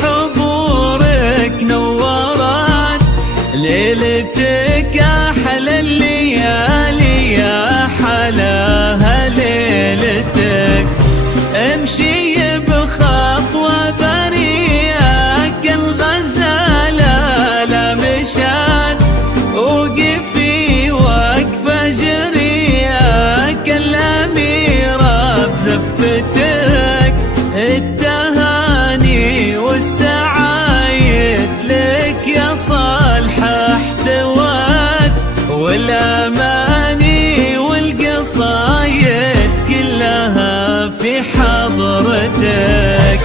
حضورك نورت ليلتك أحلى الليالي، يا حلاها ليلتك. امشي بخطوة بريئة كالغزالة لا مشات، وقفي وقفة جريئة كالأميرة بزفتك. التهاني والسعايد لك يا صالحة احتوت، والأماني والقصايد كلها في حضرتك.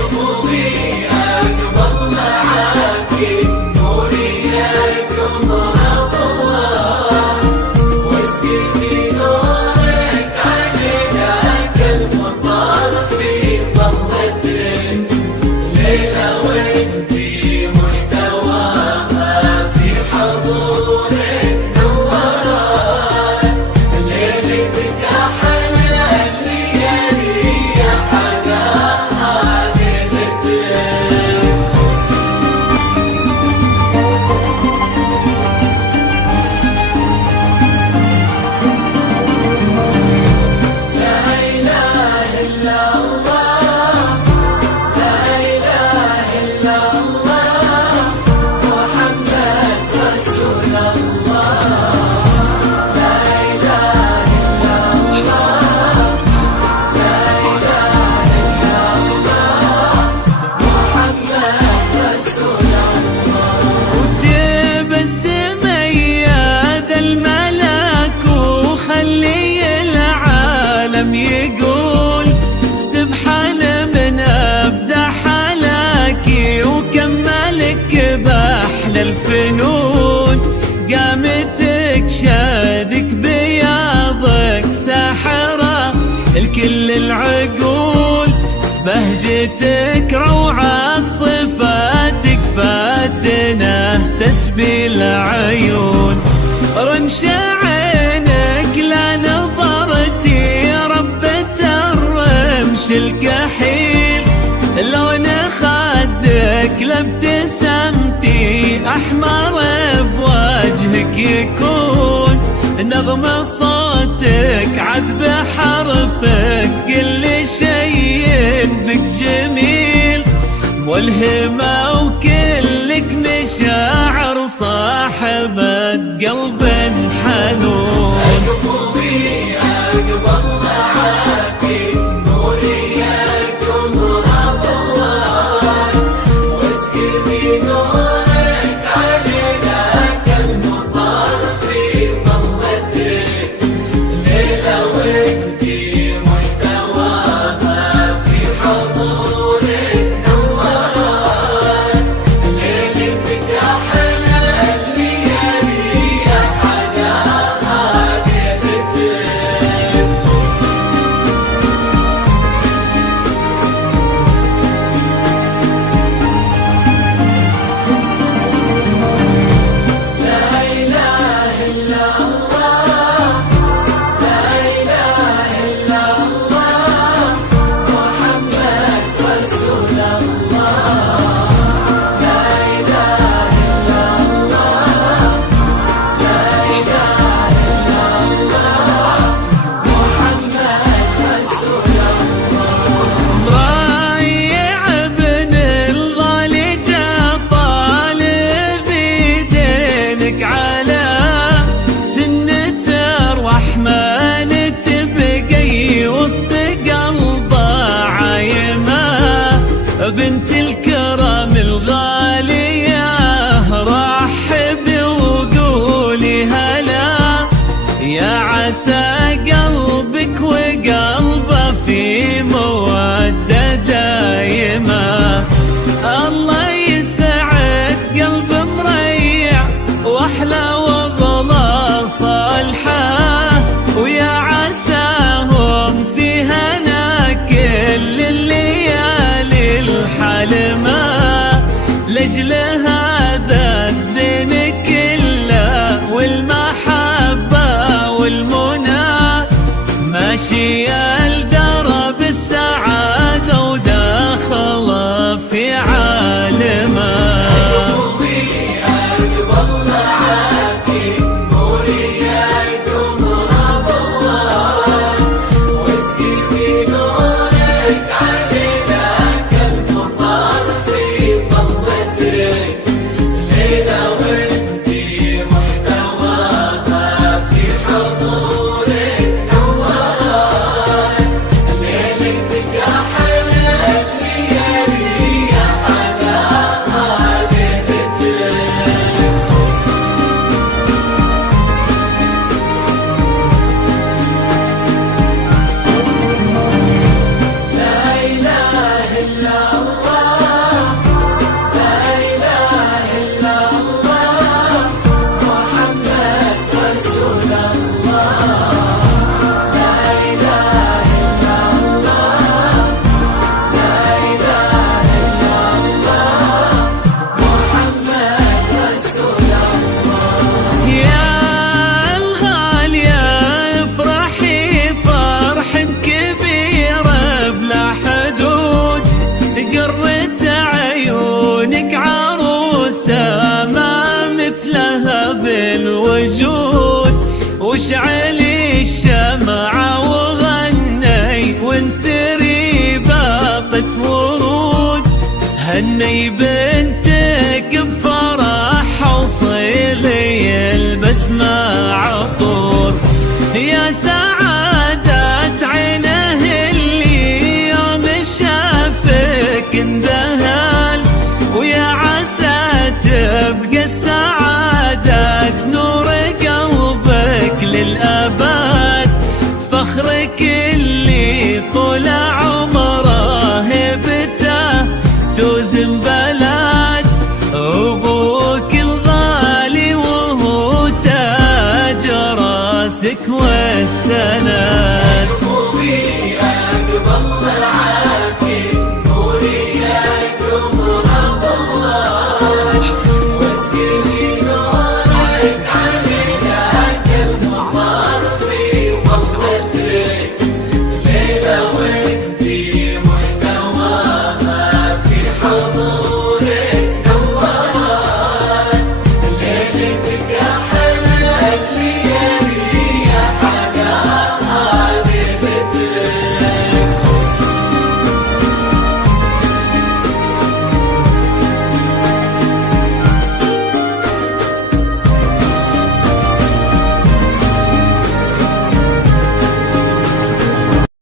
يقول سبحان من أبدع حلاكي، وكملك بأحلى الفنون. قامتك شادك بياضك ساحرة الكل العقول، بهجتك روعة صفاتك فاتنة تسبي العيون. رمش عينك لا نظرتي الكحيل، لون خدك لابتسامتي أحمر بوجهك يكون. نغمة صوتك عذب حرفك كل شيء بك جميل، ملهمة وكلك مشاعر صاحبة قلب حنون. بنت الكرم الغالية رحبي وقولي هلا، يا عسى قلبك وقلبه في مودة دايمة. الله يسعد قلب مريع واحلى وظلى صالحة، ويا عساهم في هنا كل الليالي الحلمة. لجل هذا الزين كله والمحبة والمنى، ماشية لدرب السعادة وداخلة في عالم اشعل الشمعة وغني وانثري باقة ورود، هني بنتك بفرح وصيلي البسمة عطور. يا سعادة